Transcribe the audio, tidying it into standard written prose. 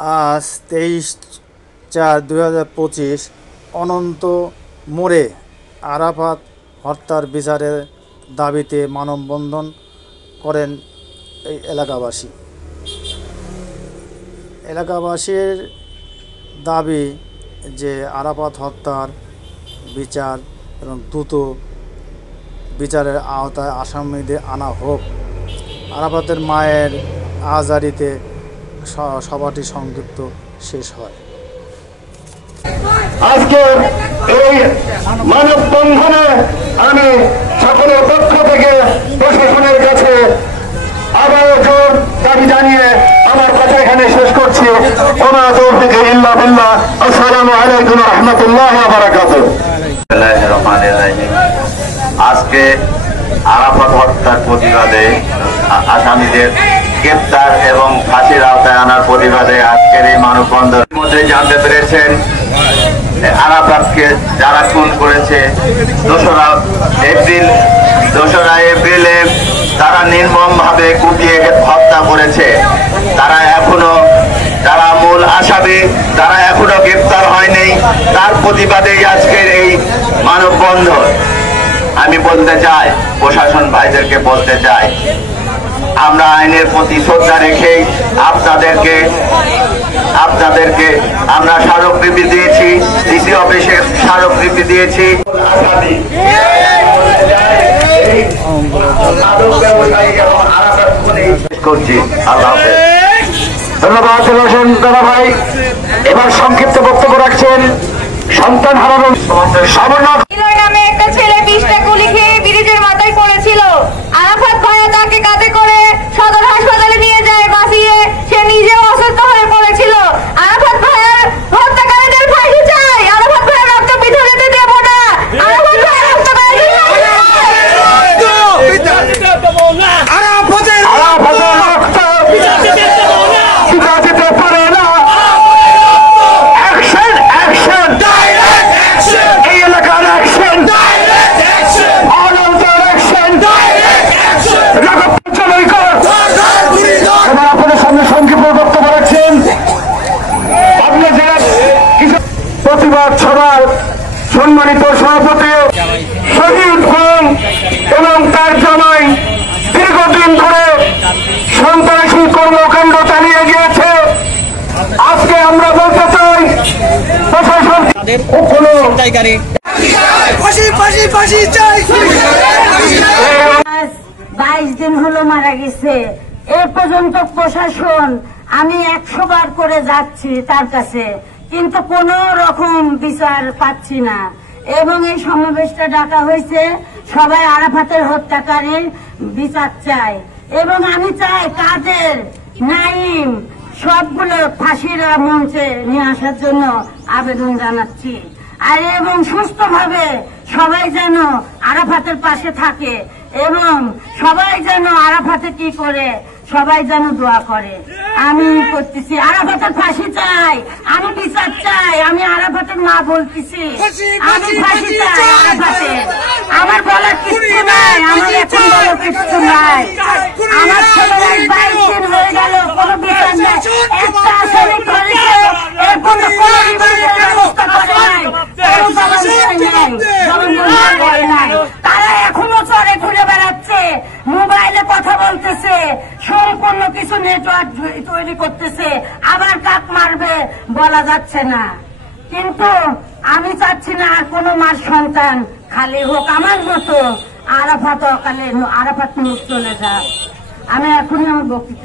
আজ 23/4/2025 অনন্ত মোড়ে আরাফাত হত্যার বিচারের দাবিতে মানববন্ধন করেন এই এলাকাবাসীর দাবি যে আরাফাত হত্যার বিচার এবং দ্রুত বিচারের আওতায় আসামিদের আনা হোক। আরাফাতের মায়ের আজারিতে সভাটি সংক্ষিপ্ত শেষ হয়। আজকে এই মানববন্ধনে আমি সকলের পক্ষ থেকে প্রশাসনের কাছে আবারও জোর দাবি জানিয়ে আমার কথা এখানে শেষ করছি। ওমা তৌফিক ইল্লা বিল্লাহ। আসসালামু আলাইকুম ওয়া রাহমাতুল্লাহি ওয়া বারাকাতুহু। আজকে আরাফাত হত্যার প্রতিবাদে আসামিদের গ্রেপ্তার এবং ফাঁসির আওতায় আনার প্রতিবাদে আজকের এই মানববন্ধনের মধ্যে জানতে পেরেছেন আরাফাতকে যারা খুন করেছে 2রা এপ্রিলে তারা নির্মমভাবে কুপিয়ে হত্যা করেছে। যারা মূল আসামি তারা এখনো গ্রেপ্তার হয়নি। তার প্রতিবাদেই আজকের এই মানববন্ধন। আমি বলতে চাই, প্রশাসন ভাইদেরকে বলতে চাই, আমরা আইনের প্রতি শ্রদ্ধা রেখেই আপনাদেরকে আমরা স্মারকলিপি দিয়েছি, ডিসি অফিসে স্মারকলিপি দিয়েছি। করছি। আল্লাহ হাফেজ। ধন্যবাদ দাদা ভাই। এবার সংক্ষিপ্ত বক্তব্য রাখছেন সন্তান হারানোর নামে একটা ছেলে 20টা গুলি খেয়ে ব্রিজের মাথায় পড়েছিল। আরাফাত ভাইয়া তাকে কাঁধে করে সদর হাসপাতালে নিয়ে যায় বাঁচিয়ে। সে নিজেও অসুস্থ হয়ে পড়েছিল। আরাফাত ভাইয়ার হত্যাকারীদের ফাঁসি চাই। আরাফাত ভাইয়ার রক্ত পিছু যেতে দেব না। আরাফাত ভাইয়ার হত্যাকারীদের প্রতিবাদ সভার সম্মানিত সভাপতি শহীদ হন এবং তার জামাই দীর্ঘদিন ধরে সন্ত্রাসী কর্মকাণ্ড চালিয়ে গিয়েছে। আজকে আমরা বলতে চাই প্রশাসন 22 দিন হলো মারা গেছে। এ পর্যন্ত প্রশাসন আমি 100 বার করে যাচ্ছি তার কাছে, কিন্তু কোন রকম বিচার পাচ্ছি না। এবং এই সমাবেশটা ডাকা হয়েছে সবাই আরাফাতের হত্যাকারীর বিচার চায়। এবং আমি চাই কাদের নাইম সবগুলো ফাঁসির মঞ্চে নিয়ে আসার জন্য আবেদন জানাচ্ছি। আর এবং সুস্থভাবে সবাই যেন আরাফাতের পাশে থাকে এবং সবাই যেন আরাফাতে কি করে সবাই যেন দোয়া করে। আমি করতেছি আরাফাতের ফাঁসি চাই, আমি বিচার চাই। আমি আরাফাতের মা বলতেছি, আমি ফাঁসি চাই আরাফাতের। আমার বলার কিছু নাই, আমার এখন বলার কিছু নাই। আমার ছেলেরা 22 দিন হয়ে গেল, কোনো বিচার নেই। একটা আসামি করেছে, এর কোনো ব্যবস্থা করে নাই, কোনো জবানবন্দি করে নাই। তারা এখনো চরে ঘুরে বেড়াচ্ছে, মোবাইলে কথা বলতেছে, সম্পূর্ণ কিছু নেটওয়ার্ক তৈরি করতেছে। আবার কাক মারবে বলা যাচ্ছে না। কিন্তু আমি চাচ্ছি না আর কোনো মার সন্তান খালি হোক আমার মতো। আরাফাত অকালে আরাফাত মুখ চলে যাক। আমি এখনই আমার বক্তব্য